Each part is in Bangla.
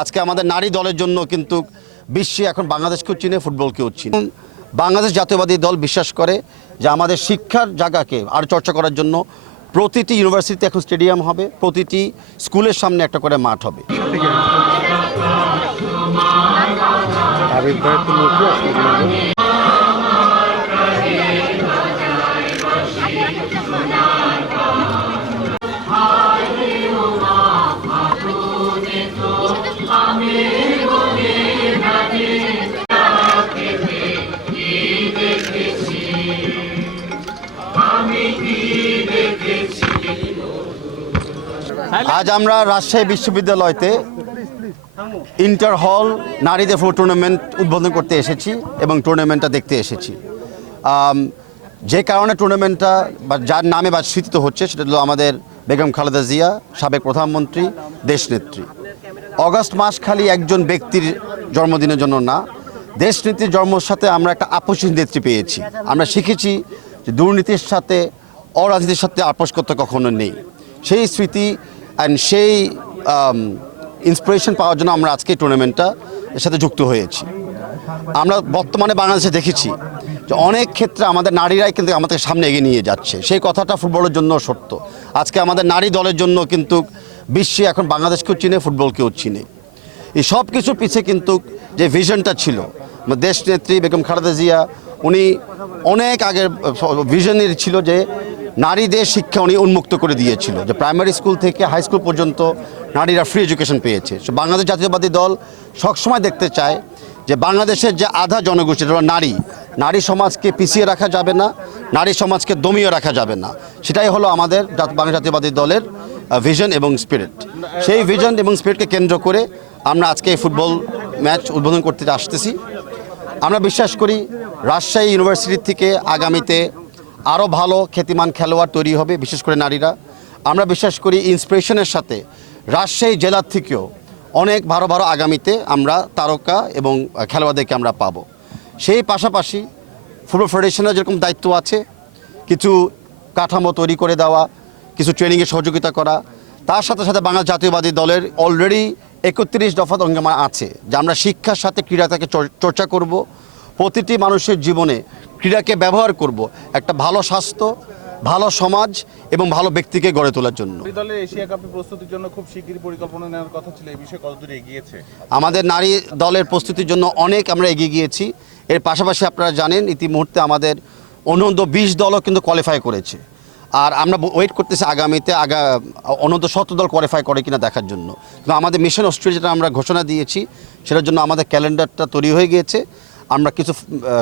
আজকে আমাদের নারী দলের জন্য কিন্তু বিশ্বে এখন বাংলাদেশকেও চিনে ফুটবলকেও চিনে। বাংলাদেশ জাতীয়বাদী দল বিশ্বাস করে যে আমাদের শিক্ষার জায়গাকে আর চর্চা করার জন্য প্রতিটি ইউনিভার্সিটিতে এখন স্টেডিয়াম হবে, প্রতিটি স্কুলের সামনে একটা করে মাঠ হবে। আজ আমরা রাজশাহী বিশ্ববিদ্যালয়তে ইন্টার হল নারীদের ফুল টুর্নামেন্ট উদ্বোধন করতে এসেছি এবং টুর্নামেন্টটা দেখতে এসেছি। যে কারণে টুর্নামেন্টটা বা যার নামে বা স্মৃতিত হচ্ছে সেটা হলো আমাদের বেগম খালেদা জিয়া, সাবেক প্রধানমন্ত্রী, দেশনেত্রী। অগস্ট মাস খালি একজন ব্যক্তির জন্মদিনের জন্য না, দেশনেত্রীর জন্মর সাথে আমরা একটা আপসী নেত্রী পেয়েছি। আমরা শিখেছি যে দুর্নীতির সাথে অরাজনীতির সাথে আপোষ করতে কখনো নেই। সেই স্মৃতি অ্যান্ড সেই ইন্সপিরেশন পাওয়ার জন্য আমরা আজকে টুর্নামেন্টটা এর সাথে যুক্ত হয়েছি। আমরা বর্তমানে বাংলাদেশে দেখেছি যে অনেক ক্ষেত্রে আমাদের নারীরাই কিন্তু আমাদের সামনে এগিয়ে নিয়ে যাচ্ছে। সেই কথাটা ফুটবলের জন্য সত্য। আজকে আমাদের নারী দলের জন্য কিন্তু বিশ্বে এখন বাংলাদেশকেও চিনে, ফুটবলকেও চিনে। এই সব কিছুর পিছে কিন্তু যে ভিশনটা ছিল দেশ নেত্রী বেগম খালেদা জিয়া, উনি অনেক আগের ভিশনের ছিল যে নারীদের শিক্ষা উনি উন্মুক্ত করে দিয়েছিল যে প্রাইমারি স্কুল থেকে হাই স্কুল পর্যন্ত নারীরা ফ্রি এডুকেশন পেয়েছে। So, বাংলাদেশ জাতীয়বাদী দল সবসময় দেখতে চায় যে বাংলাদেশের যে আধা জনগোষ্ঠী নারী। নারী সমাজকে পিছিয়ে রাখা যাবে না নারী সমাজকে দমিয়ে রাখা যাবে না। সেটাই হলো আমাদের বাংলা জাতীয়বাদী দলের ভিশন এবং স্পিরিট সেই ভিশন এবং স্পিরিটকে কেন্দ্র করে আমরা আজকে এই ফুটবল ম্যাচ উদ্বোধন করতে আসতেছি। আমরা বিশ্বাস করি রাজশাহী ইউনিভার্সিটি থেকে আগামীতে আরও ভালো খ্যাতিমান খেলোয়াড় তৈরি হবে, বিশেষ করে নারীরা। আমরা বিশ্বাস করি ইন্সপিরেশনের সাথে রাজশাহী জেলার থেকেও অনেক ভালো ভালো আগামীতে আমরা তারকা এবং খেলোয়াড়দেরকে আমরা পাবো। সেই পাশাপাশি ফুটবল ফেডারেশনের যেরকম দায়িত্ব আছে, কিছু কাঠামো তৈরি করে দেওয়া, কিছু ট্রেনিংয়ে সহযোগিতা করা, তার সাথে সাথে বাংলা জাতীয়বাদী দলের অলরেডি একত্রিশ দফা অঙ্গমা আছে, যে আমরা শিক্ষার সাথে ক্রীড়াটাকে চর- চর্চা করব। প্রতিটি মানুষের জীবনে ক্রীড়াকে ব্যবহার করব একটা ভালো স্বাস্থ্য ভালো সমাজ এবং ভালো ব্যক্তিকে গড়ে তোলার জন্য। দলের এশিয়া কাপের প্রস্তুতির জন্য খুব শিগগিরই পরিকল্পনা নেওয়ার কথা ছিল এই বিষয়ে কতদূর এগিয়েছে? আমাদের নারী দলের প্রস্তুতির জন্য অনেক আমরা এগিয়ে গিয়েছি। এর পাশাপাশি আপনারা জানেন ইতিমুহূর্তে আমাদের অনন্ত বিশ দলও কিন্তু কোয়ালিফাই করেছে। আর আমরা ওয়েট করতেছি আগামীতে আগা অনন্ত সত্তর দল কোয়ালিফাই করে কিনা দেখার জন্য। কিন্তু আমাদের মিশন অস্ট্রেলিয়া যেটা আমরা ঘোষণা দিয়েছি সেটার জন্য আমাদের ক্যালেন্ডারটা তৈরি হয়ে গিয়েছে। আমরা কিছু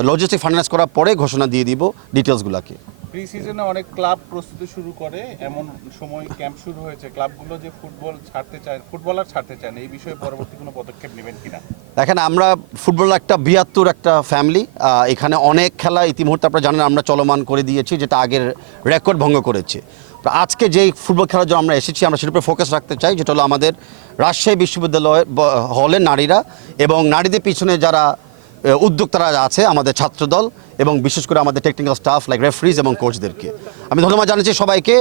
লজিস্টিক ফাইন্যান্স করার পরে ঘোষণা দিয়ে দিব ডিটেলসগুলোকে প্রি সিজনে অনেক ক্লাব প্রস্তুতি শুরু করে এমন সময় ক্যাম্প শুরু হয়েছে। ক্লাবগুলো যে ফুটবল ছাড়তে চায় ফুটবলার ছাড়তে চান এই বিষয়ে পরবর্তী কোনো পদক্ষেপ নেবেন কিনা? দেখেন আমরা ফুটবল একটা বৃহত্তর একটা ফ্যামিলি এখানে অনেক খেলা ইতিমুহূর্তে আপনারা জানেন আমরা চলমান করে দিয়েছি যেটা আগের রেকর্ড ভঙ্গ করেছে। আজকে যেই ফুটবল খেলার জন্য আমরা এসেছি আমরা সেটার উপরে ফোকাস রাখতে চাই যেটা হলো আমাদের রাজশাহী বিশ্ববিদ্যালয় হলের নারীরা এবং নারীদের পিছনে যারা উদ্যোক্তারা আছে আমাদের ছাত্রদল এবং বিশেষ করে আমাদের টেকনিক্যাল স্টাফ লাইক রেফারিজ এবং কোচদেরকে আমি ধন্যবাদ জানাচ্ছি সবাইকে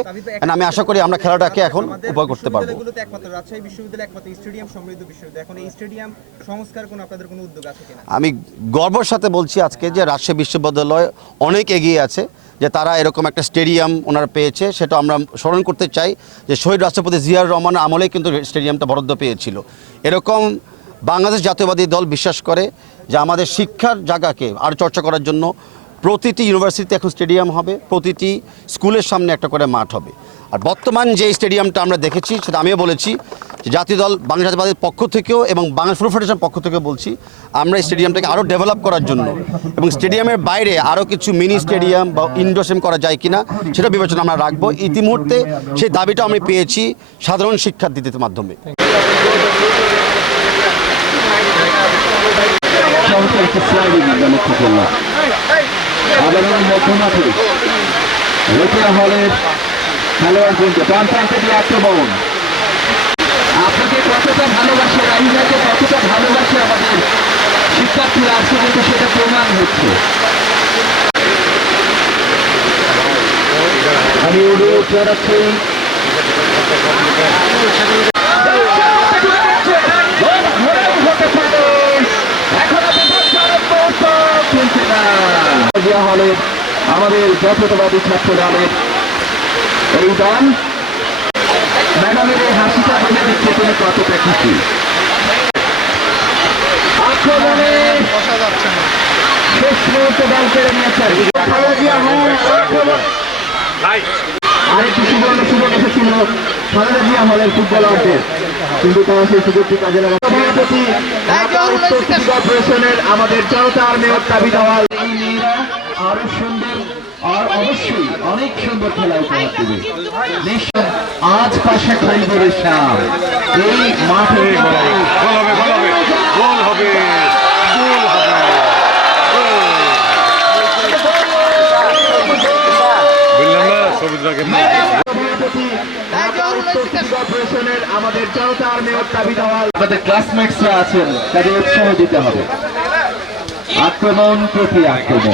আমি আশা করি আমরা খেলাটাকে এখন উপভোগ করতে পারব। আমি গর্বর সাথে বলছি আজকে যে রাজশাহী বিশ্ববিদ্যালয় অনেক এগিয়ে আছে যে তারা এরকম একটা স্টেডিয়াম ওনারা পেয়েছে সেটা আমরা স্মরণ করতে চাই যে শহীদ রাষ্ট্রপতি জিয়ার রহমানের আমলেই কিন্তু স্টেডিয়ামটা বরাদ্দ পেয়েছিল। এরকম বাংলাদেশ জাতীয়বাদী দল বিশ্বাস করে যে আমাদের শিক্ষার জায়গাকে আরও চর্চা করার জন্য প্রতিটি ইউনিভার্সিটিতে এখন স্টেডিয়াম হবে, প্রতিটি স্কুলের সামনে একটা করে মাঠ হবে। আর বর্তমান যে স্টেডিয়ামটা আমরা দেখেছি, সেটা আমিও বলেছি যে জাতীয় দল বাংলা জাতীয়বাদীর পক্ষ থেকেও এবং বাংলা ফুটবল ফেডারেশন পক্ষ থেকেও বলছি, আমরা এই স্টেডিয়ামটাকে আরও ডেভেলপ করার জন্য এবং স্টেডিয়ামের বাইরে আরও কিছু মিনি স্টেডিয়াম বা ইনডোর স্টেডিয়াম করা যায় কিনা, সেটা বিবেচনা আমরা রাখব। ইতিমধ্যে সেই দাবিটা আমি পেয়েছি সাধারণ শিক্ষার্থীদের মাধ্যমে। সংশ্লিষ্ট স্লাইডিং আমরা লক্ষ্য করলাম আবারও মধ্যমাঠে রোকেয়া হলের খেলোয়াড় কিন্তু ডান প্রান্তে দিয়ে আক্রমণ আপনাকে কতটা ভালোবাসে রাহিদাকে কতটা ভালোবাসে আমাদের শিক্ষার্থীরা? আজকে কিন্তু সেটা প্রমাণ হচ্ছে। আমি অনুরোধ জানাচ্ছি আমাদের জাতীয়তাবাদী ছাত্র দলের এই দল ম্যাডামের এই হাসিটা বলে দিচ্ছে তুমি কতটা খুশি। আক্রমণে শেষ মুহূর্তে বল কেড়ে নিয়েছেন। খালেদা জিয়া হল আক্রমণ। আরেকটি সুবর্ণ সুযোগ এসেছিল। জিয়া হলের ফুটবলারদের কিন্তু তারা সেই সুযোগটি কাজে লাগাতে সভাপতি উত্তর সিটি কর্পোরেশনের আমাদের জনতার মেয়র দাবি দেওয়াল আরও সুন্দর আর অবশ্যই অনেক সুন্দর খেলা উপহার দেবে। নিশ্চয় আজ পাশে খাইবরে শ্যাম এই মাঠে গোল হবে গোল হবে গোল হবে গোল হবে বললাম না সবুজরাকে সভাপতি ঢাকা উত্তর সিটি কর্পোরেশনের আমাদের জনতার মেয়র দাবি দেওয়াল আমাদের ক্লাসমেটসরা আছেন তাদের উৎসাহ দিতে হবে। আক্রমণ প্রতি আক্রমণ।